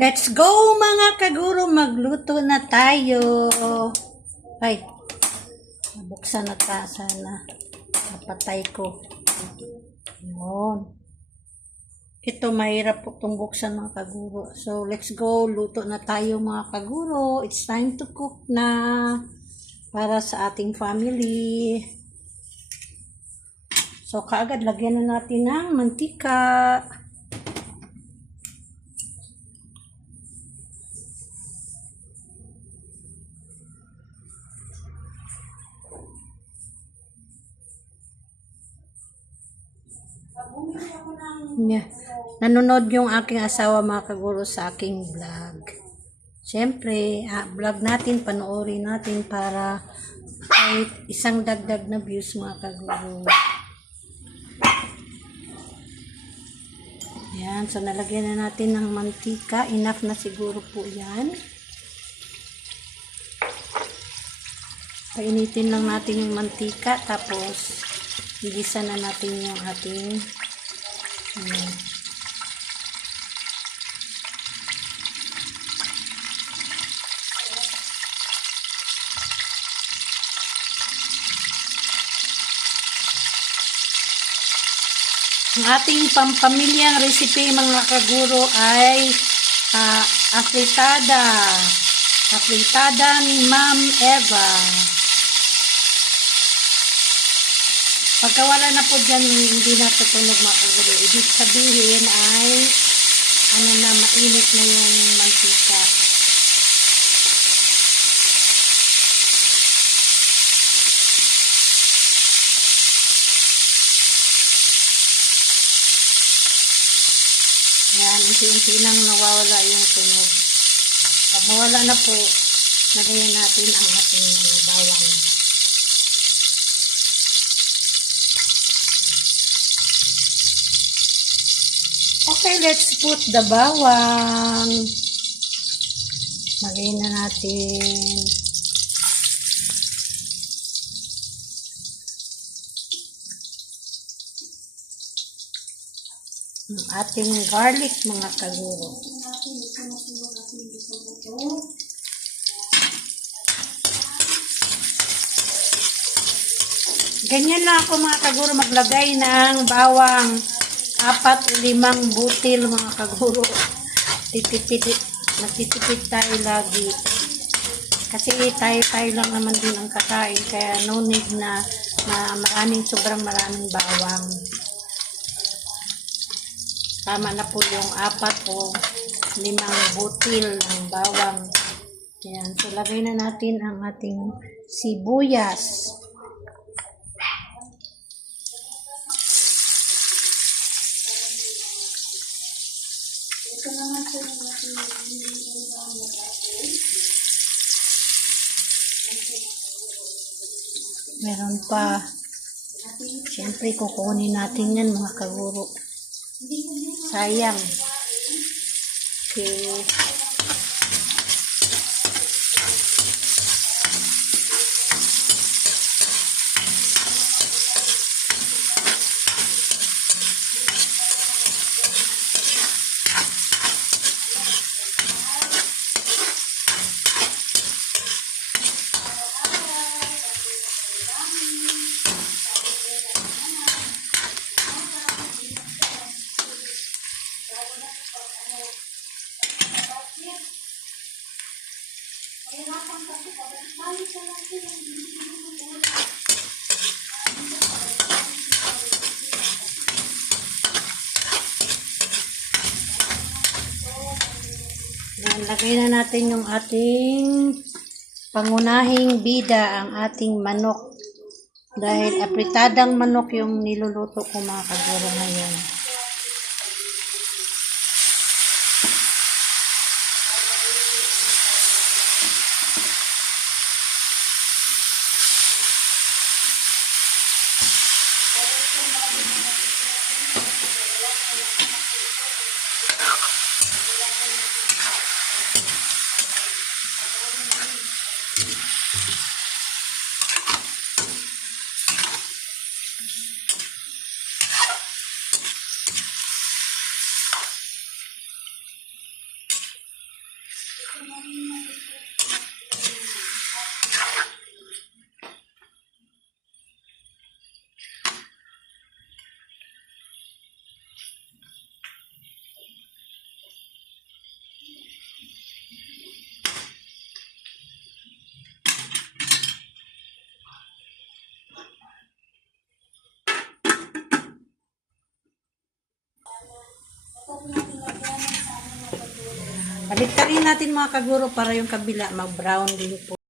Let's go mga kaguro, magluto na tayo. Ay, nabuksan na ta sana. Napatay ko. Yun. Ito mahirap po itong buksan mga kaguro. So let's go, luto na tayo mga kaguro. It's time to cook na para sa ating family. So kaagad lagyan na natin ng mantika. Yeah. Nanonood yung aking asawa mga kaguro sa aking vlog. Siyempre, vlog natin, panoorin natin para kahit isang dagdag na views mga kaguro. Yan, so nalagyan na natin ng mantika. Enough na siguro po yan. Painitin lang natin yung mantika, tapos igisa na natin yung ating ang ating pampamilyang recipe mga kaguro ay afritada. Afritada ni Ma'am Eva. Pagka wala na po dyan, hindi na tutunog mga kaguro. Ibig sabihin ay mainit na yung mantika. Yan, unti-unti nang nawawala yung tunog. Pag mawala na po, lagayan natin ang ating bawang. Okay, let's put the bawang. Lagayin na natin. Ang ating garlic mga kaguro. Ganyan lang ako mga kaguro maglagay ng bawang. 4 o 5 butil mga kaguro. Natitipid tayo lagi. Kasi tayo lang naman din ang kakain. Kaya no need na sobrang maraming bawang. Tama na po yung 4 o 5 butil ng bawang. Ayan. So, lagay na natin ang ating sibuyas. Ito naman po yung meron pa. Siyempre, kukunin natin yan mga kaguro. Sayang. Okay. Lagay na natin yung ating pangunahing bida, ang ating manok. Dahil apritadang manok yung niluluto ko mga kaguro ngayon. Balik-tarin natin mga kaguro para yung kabila mag-brown din po.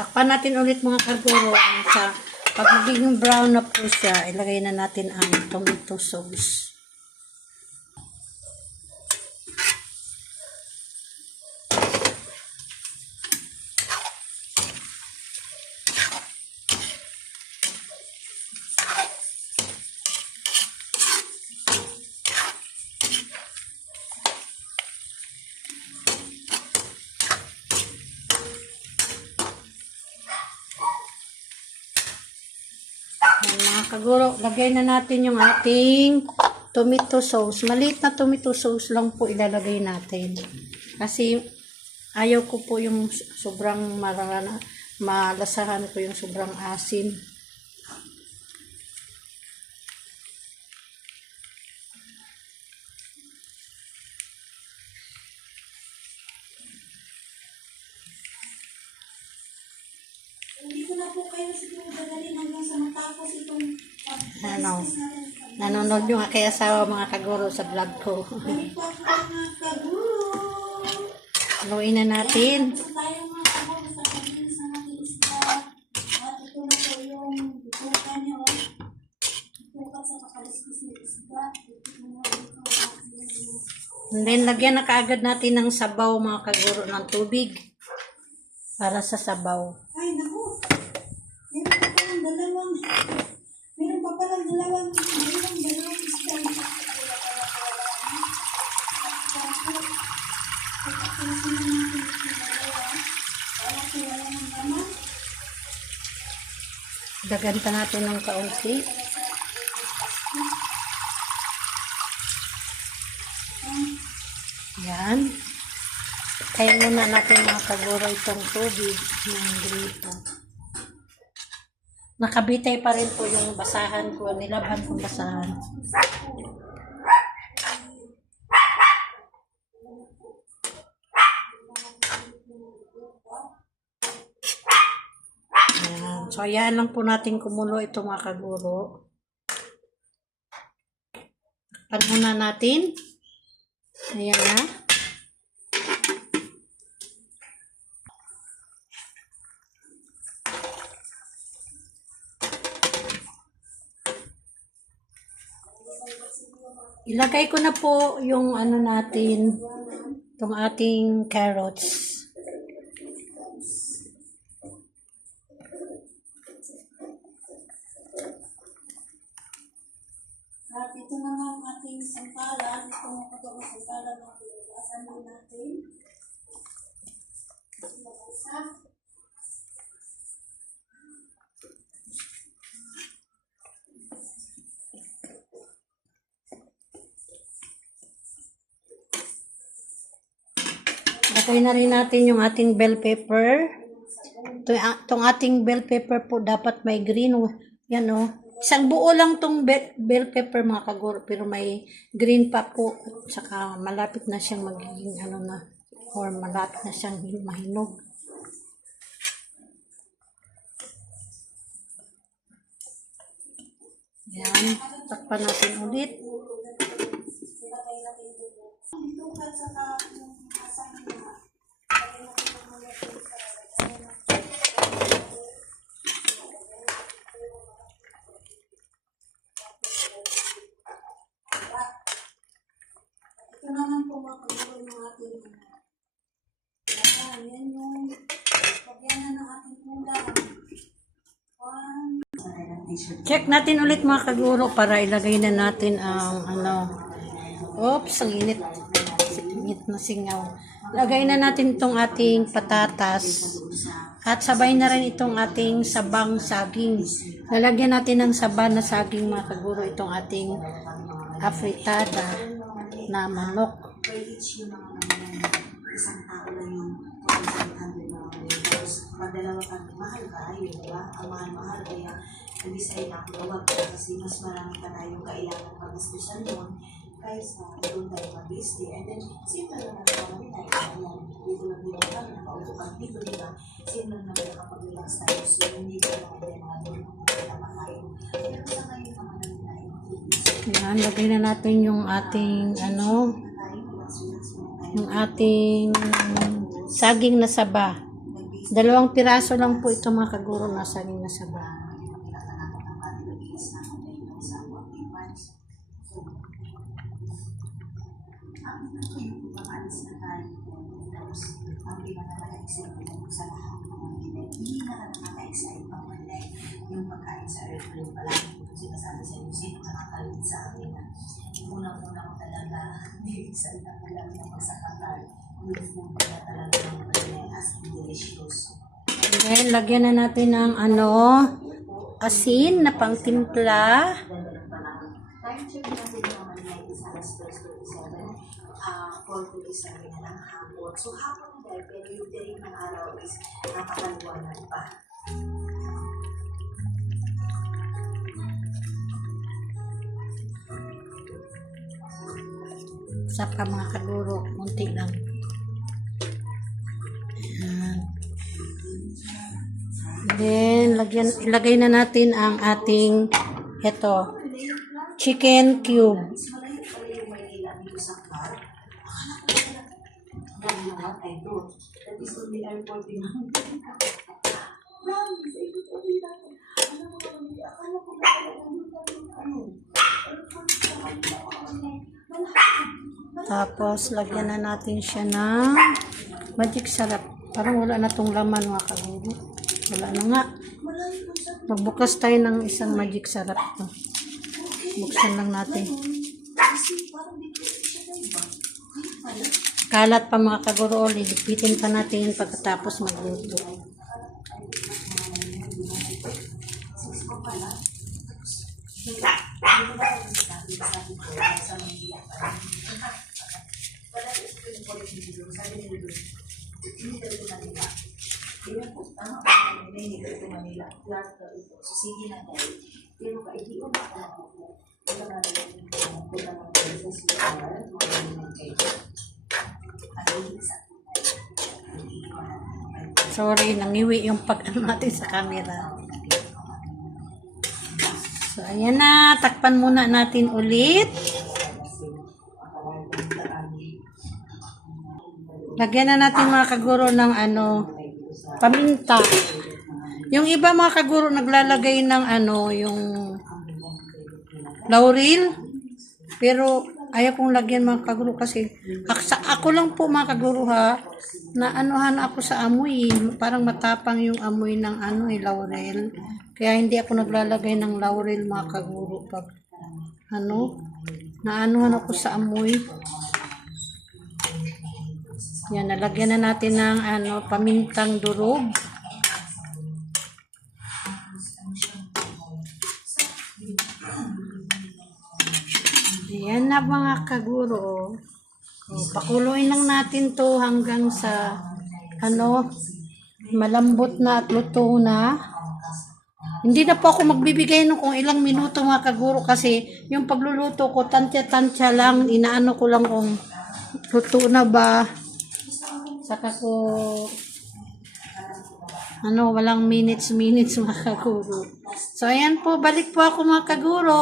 Takpan natin ulit mga kaguro. Pag magiging brown na po siya, ilagay na natin ang tomato sauce. Mga kaguro, lagay na natin yung ating tomato sauce. Maliit na tomato sauce lang po ilalagay natin. Kasi ayaw ko po yung sobrang malasahan ko yung sobrang asin. Hindi ko na po kayo siguro dadalhin hanggang sa matapos itong Nanonood yung aking asawa mga kaguro sa vlog ko. balik po ako mga kaguro. Haluin na natin. Ito tayo mga kaguro sa kabilis ng ating isda. At ito na po yung butukan nyo. Butukan sa pakaliskis ng isda. Ito na po And then, lagyan na kaagad natin ng sabaw mga kaguro ng tubig. Para sa sabaw. ay naku. Meron pa palang dalawang isda. Dagan pa natin ng kaunti. Yan. Kaya muna natin mga kaguro itong tubig ng grito. Nakabitay pa rin po yung basahan ko. Nilabhan kong basahan. Ayan. So, ayan lang po natin kumulo ito mga kaguro. Takpan muna natin. Ayan na. Ilagay ko na po yung ano natin, itong ating carrots. At ito na nga ang ating sampalan. Ito nga pagkakang sampalan natin. Asan din natin. Ilabasa. Lagay na rin natin yung ating bell pepper. Ito Itong ating bell pepper po dapat may green. Yan o. Isang buo lang tong bell pepper mga kaguro. Pero may green pa po. At saka malapit na siyang magiging ano na. Or malapit na siyang mahinog. Yan. Takpan natin ulit. Ito naman po makagulong ng ating yan yung pagyanan ng ating ulam. Check natin ulit mga kaguro para ilagay na natin ang ano. Oops, ang init. Init na singaw. Lagay na natin itong ating patatas. At sabay na rin itong ating sabang saging. Lalagyan natin ng saba na saging mga kaguro itong ating afritada na manok. Isang tao lang yung 2,700 na magdalawa kami, mahal ka, yun, diba? Ang mahal-mahal, kaya nag-decide ako tawag kasi mas marami pa tayong kailangan pag-diskusyon doon kaysa doon tayo mag-stay. And then, simple lang naman kami tayo kaya dito lang dito kami, nakaupo kami dito, diba? Simple lang naman nakapag-relax tayo, so hindi ko lang and then mga doon naman tayo. Pero sa ngayon naman tayo. Yan, lagay na natin yung ating ano, yung ating saging na saba. 2 piraso lang po ito mga kaguro na saging na saba. Yung pagkain sa airplane pala, sinasabi sa inyo, sino nakakalit sa akin na unang-una ko talaga, hindi isa na lang na masakatan. Yung food na talaga ng as delicious. Then, lagyan na natin ng ano, asin na pangtimpla. Time check natin naman ngayon sa alas 12:37, 4:37 na ng hapon. So hapon na dahil, pero yung dinig ng araw is napakaliwanag pa. Saka mga kaguro, munti lang. Ayan. Then, ilagay na natin ang ating ito, chicken cube. Tapos, lagyan na natin siya ng magic sarap. Parang wala na tong laman mga kaguro. Wala na nga. Magbukas tayo ng isang magic sarap to. Buksan lang natin. Kalat pa mga kaguro. Lilipitin pa natin pagkatapos magluto. Sorry, nangiwi yung pag-ano natin sa camera. So, ayan na. Takpan muna natin ulit. Lagyan na natin mga kaguro ng ano, paminta. Yung iba mga kaguro naglalagay ng ano, yung laurel. Pero ayaw kong lagyan mga kaguro kasi ako lang po mga kaguro ha, na anuhan ako sa amoy. Parang matapang yung amoy ng ano laurel. Kaya hindi ako naglalagay ng laurel mga kaguro pag ano, naanuhan ako sa amoy. Yan, nalagyan na natin ng ano, pamintang durog. Yan na mga kaguro. O, pakuluin lang natin to hanggang sa ano, malambot na at luto na. Hindi na po ako magbibigay ng kung ilang minuto mga kaguro kasi yung pagluluto ko, tansya-tansya lang, inaano ko lang kung luto na ba. Saka ko, walang minutes mga kaguro. So, ayan po, balik po ako mga kaguro.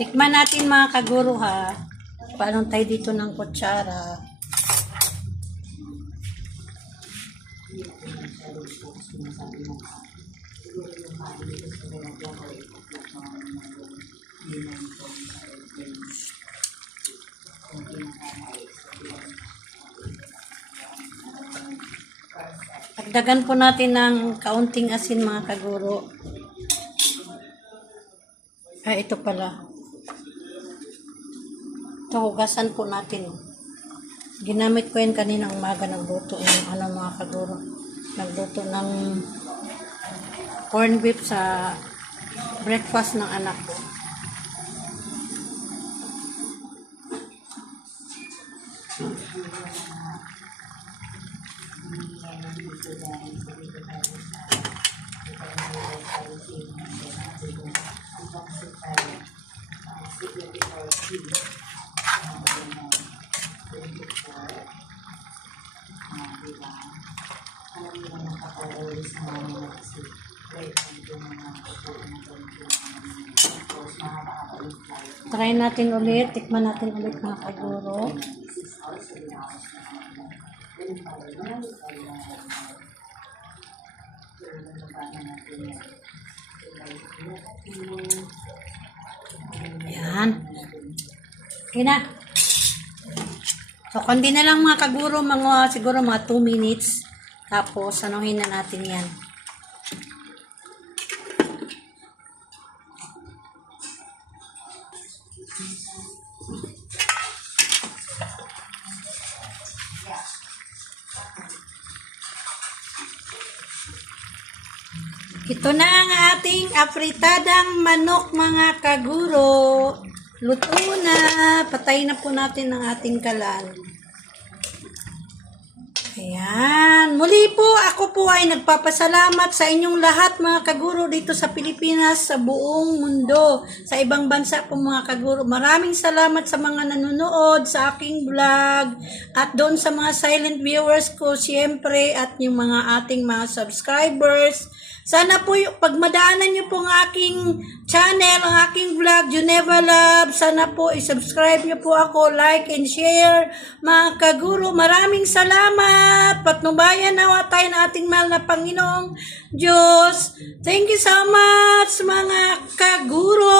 Tikman natin mga kaguro ha. Paano tayo dito ng kutsara. Dagdagan po natin ng kaunting asin mga kaguro. Ito pala. Ito, hugasan po natin. Ginamit ko yan kaninang umaga, nagluto ng mga kaguro. Nagluto ng corned beef sa breakfast ng anak ko. Try natin ulit, tikman natin ulit mga kaguro. Yan. Okay na. So, kundi na lang mga kaguro, siguro mga 2 minutes. Tapos, anuhin na natin yan. Ito na ang ating afritadang manok mga kaguro. Luto na. Patayin na po natin ang ating kalan. Ayan. Muli po, ako po ay nagpapasalamat sa inyong lahat mga kaguro dito sa Pilipinas, sa buong mundo, sa ibang bansa po mga kaguro. Maraming salamat sa mga nanonood sa aking vlog at doon sa mga silent viewers ko siyempre at yung mga ating mga subscribers. Sana po, pag madaanan nyo po ang aking channel, ang aking vlog, Juneva Love, sana po isubscribe nyo po ako, like and share, mga kaguro. Maraming salamat. Patnubayan nawa tayo ng ating mahal na Panginoong Diyos. Thank you so much, mga kaguro.